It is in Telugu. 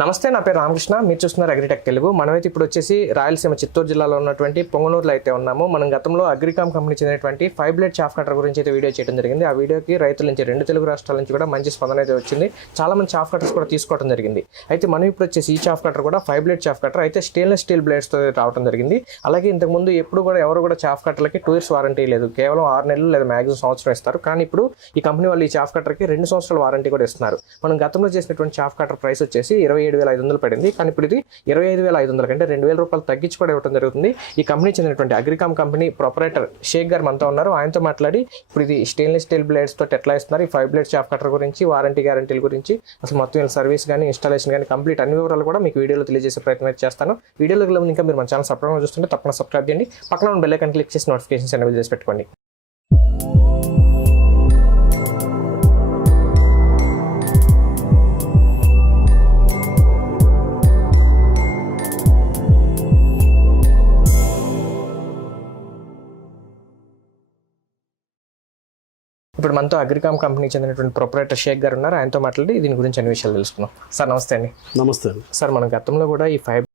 నమస్తే నా పేరు రామకృష్ణ. మీరు చూస్తున్నారు అగ్రిటెక్ తెలుగు. మనమైతే ఇప్పుడు వచ్చేసి రాయలసీమ చిత్తూరు జిల్లాలో ఉన్నటువంటి పొంగనూరులో అయితే ఉన్నాము. మనం గతంలో అగ్రికామ్ కంపెనీ చెందినటువంటి ఫైవ్ బ్లేడ్ చాఫ్ కటర్ గురించి అయితే వీడియో చేయడం జరిగింది. ఆ వీడియోకి రైతుల నుంచి రెండు తెలుగు రాష్ట్రాల నుంచి కూడా మంచి స్పందన అయితే వచ్చింది. చాలా మంది చాఫ్ కటర్స్ కూడా తీసుకోవడం జరిగింది. అయితే మనం ఇప్పుడు వచ్చేసి ఈ చాఫ్ కటర్ కూడా ఫైవ్ బ్లేడ్ చాఫ్ కటర్ అయితే స్టెయిన్లెస్ స్టీల్ బ్లేడ్స్తో రావడం జరిగింది. అలాగే ఇంతకుముందు ఎప్పుడు కూడా ఎవరు కూడా చాఫ్ కట్టర్లకి టూ ఇయర్స్ వారంటీ లేదు. కేవలం ఆరు నెలలు లేదా మ్యాక్సిమం సంవత్సరం ఇస్తారు. కానీ ఇప్పుడు ఈ కంపెనీ వాళ్ళు ఈ చాఫ్ కట్టర్కి రెండు సంవత్సరాల వారంటీ కూడా ఇస్తున్నారు. మనం గతంలో చేసినటువంటి చాఫ్ కటర్ ప్రైస్ వచ్చేసి ఇరవై ఏడు వేల ఐదు వందలు పడింది. కానీ ఇప్పుడు ఇది ఇరవై ఐదు వేల ఐదు వందల కంటే రెండు వేల రూపాయలు తగ్గించి కూడా ఇవ్వడం జరుగుతుంది. ఈ కంపెనీ చెందినటువంటి అగ్రికామ్ కంపెనీ ప్రొపరేటర్ షేక్ గారు మనతో ఉన్నారు. ఆయనతో మాట్లాడి ఇప్పుడు ఇది స్టెయిన్లెస్ స్టీల్ బ్లేడ్స్ తోటి ఎట్లా ఇస్తున్నారు ఈ ఫైవ్ బ్లేడ్ చాఫ్ కటర్ గురించి వారంటీ గ్యారంటీల గురించి అసలు మొత్తం సర్వీస్ కానీ ఇన్స్టాలేషన్ కానీ కంప్లీట్ అన్ని వివరాలు కూడా మీకు వీడియోలో తెలియజేసే ప్రయత్నం చేస్తాను. వీడియోలో ఇంకా మీరు మన ఛానల్ సబ్స్క్రైబ్ చూస్తుంటే తప్పకుండా సబ్స్క్రైబ్ చేయండి. పక్కన ఉన్న బెల్ ఐకన్ క్లిక్ చేసి నోటిఫికేషన్స్ అనేవి చేసి పెట్టుకోండి. ఇప్పుడు మనతో అగ్రికామ్ కంపెనీ చెందినటువంటి ప్రొపరేటర్ షేక్ గారు ఉన్నారు. ఆయనతో మాట్లాడి దీని గురించి అన్ని విషయాలు తెలుసుకున్నాం సార్ నమస్తే అండి. నమస్తే సార్ మనం గతంలో కూడా ఈ ఫైవ్